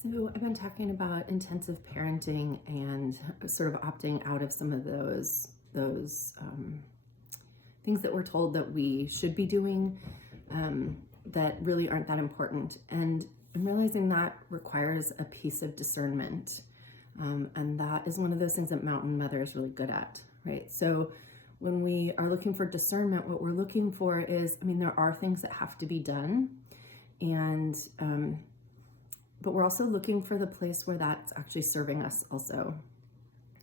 So I've been talking about intensive parenting and sort of opting out of some of those things that we're told that we should be doing that really aren't that important. And I'm realizing that requires a piece of discernment. And that is one of those things that Mountain Mother is really good at, right? So when we are looking for discernment, what we're looking for is, there are things that have to be done, and but we're also looking for the place where that's actually serving us also,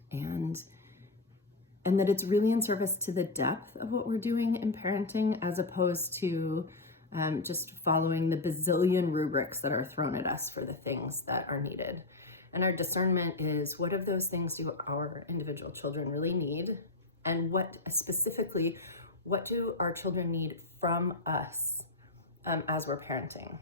and that it's really in service to the depth of what we're doing in parenting, as opposed to just following the bazillion rubrics that are thrown at us for the things that are needed. And our discernment is, what of those things do our individual children really need? And what do our children need from us as we're parenting?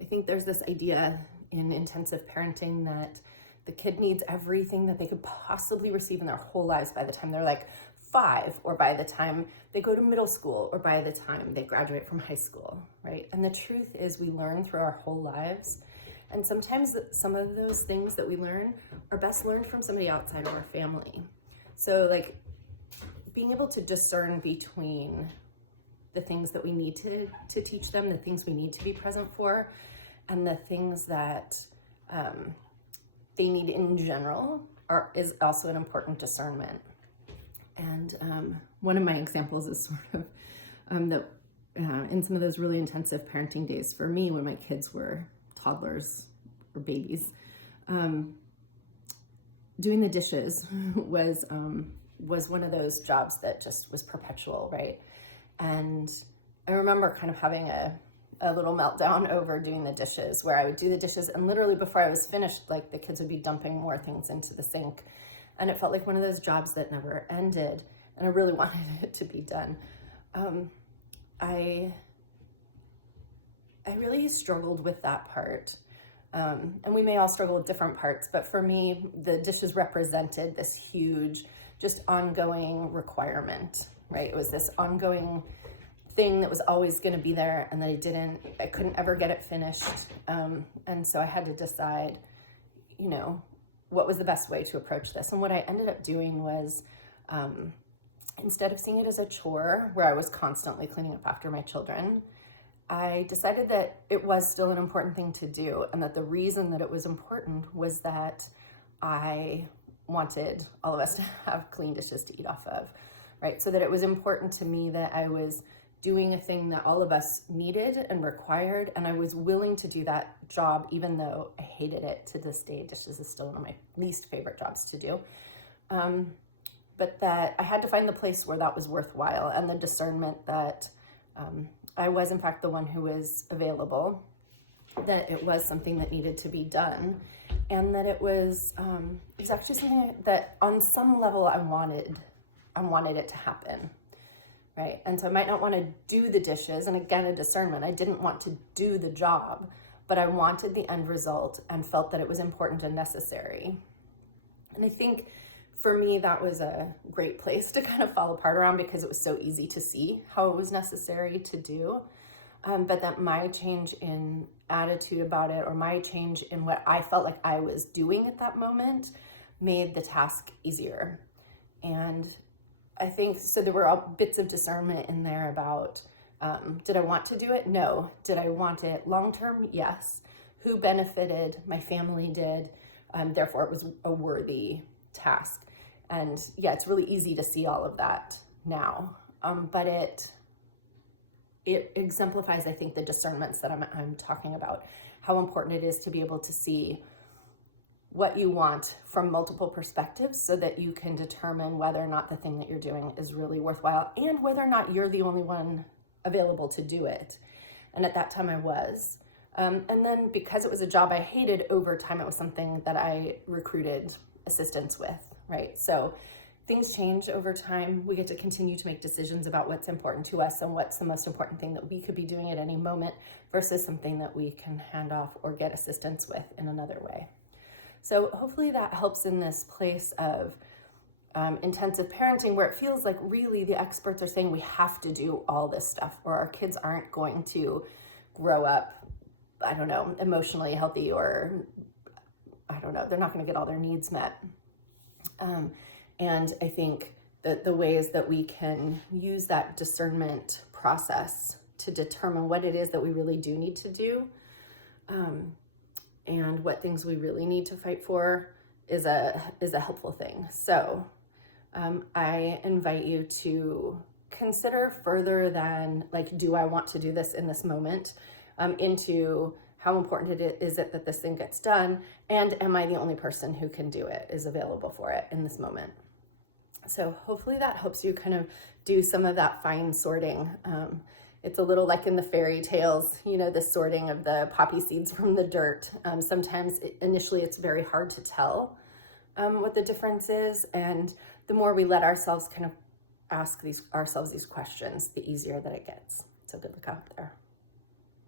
I think there's this idea in intensive parenting that the kid needs everything that they could possibly receive in their whole lives by the time they're like 5, or by the time they go to middle school, or by the time they graduate from high school, right? And the truth is, we learn through our whole lives. And sometimes some of those things that we learn are best learned from somebody outside of our family. So like being able to discern between the things that we need to teach them, the things we need to be present for, and the things that they need in general is also an important discernment. And one of my examples is sort of that in some of those really intensive parenting days for me, when my kids were toddlers or babies, doing the dishes was one of those jobs that just was perpetual, right? And I remember kind of having a little meltdown over doing the dishes, where I would do the dishes, and literally before I was finished, like, the kids would be dumping more things into the sink. And it felt like one of those jobs that never ended, and I really wanted it to be done. I really struggled with that part. And we may all struggle with different parts, but for me, the dishes represented this huge, just ongoing requirement, right? It was this ongoing thing that was always going to be there, and that I couldn't ever get it finished. And so I had to decide, what was the best way to approach this? And what I ended up doing was, instead of seeing it as a chore where I was constantly cleaning up after my children, I decided that it was still an important thing to do, and that the reason that it was important was that I wanted all of us to have clean dishes to eat off of, right? So that it was important to me that I was doing a thing that all of us needed and required, and I was willing to do that job even though I hated it. To this day, dishes is still one of my least favorite jobs to do. But that I had to find the place where that was worthwhile, and the discernment that I was in fact the one who was available, that it was something that needed to be done, and that it was actually something that on some level I wanted it to happen, right? And so I might not want to do the dishes, and again, a discernment. I didn't want to do the job, but I wanted the end result and felt that it was important and necessary. And I think for me, that was a great place to kind of fall apart around, because it was so easy to see how it was necessary to do. But that my change in attitude about it, or my change in what I felt like I was doing at that moment, made the task easier. And I think, so there were all bits of discernment in there about, did I want to do it? No. Did I want it long-term? Yes. Who benefited? My family did. Therefore, it was a worthy task. And yeah, it's really easy to see all of that now. But it exemplifies, I think, the discernments that I'm talking about, how important it is to be able to see what you want from multiple perspectives, so that you can determine whether or not the thing that you're doing is really worthwhile, and whether or not you're the only one available to do it. And at that time I was. And then because it was a job I hated, over time it was something that I recruited assistance with, right? So things change over time. We get to continue to make decisions about what's important to us and what's the most important thing that we could be doing at any moment, versus something that we can hand off or get assistance with in another way. So hopefully that helps in this place of intensive parenting, where it feels like really the experts are saying we have to do all this stuff, or our kids aren't going to grow up I don't know, emotionally healthy, or I don't know, they're not going to get all their needs met. And I think that the ways that we can use that discernment process to determine what it is that we really do need to do, and what things we really need to fight for is a helpful thing. So I invite you to consider further than like, do I want to do this in this moment, into how important is it that this thing gets done, and am I the only person who can do it, is available for it in this moment. So hopefully that helps you kind of do some of that fine sorting. It's a little like in the fairy tales, you know, the sorting of the poppy seeds from the dirt. Sometimes initially it's very hard to tell what the difference is. And the more we let ourselves kind of ask ourselves these questions, the easier that it gets. So good luck out there.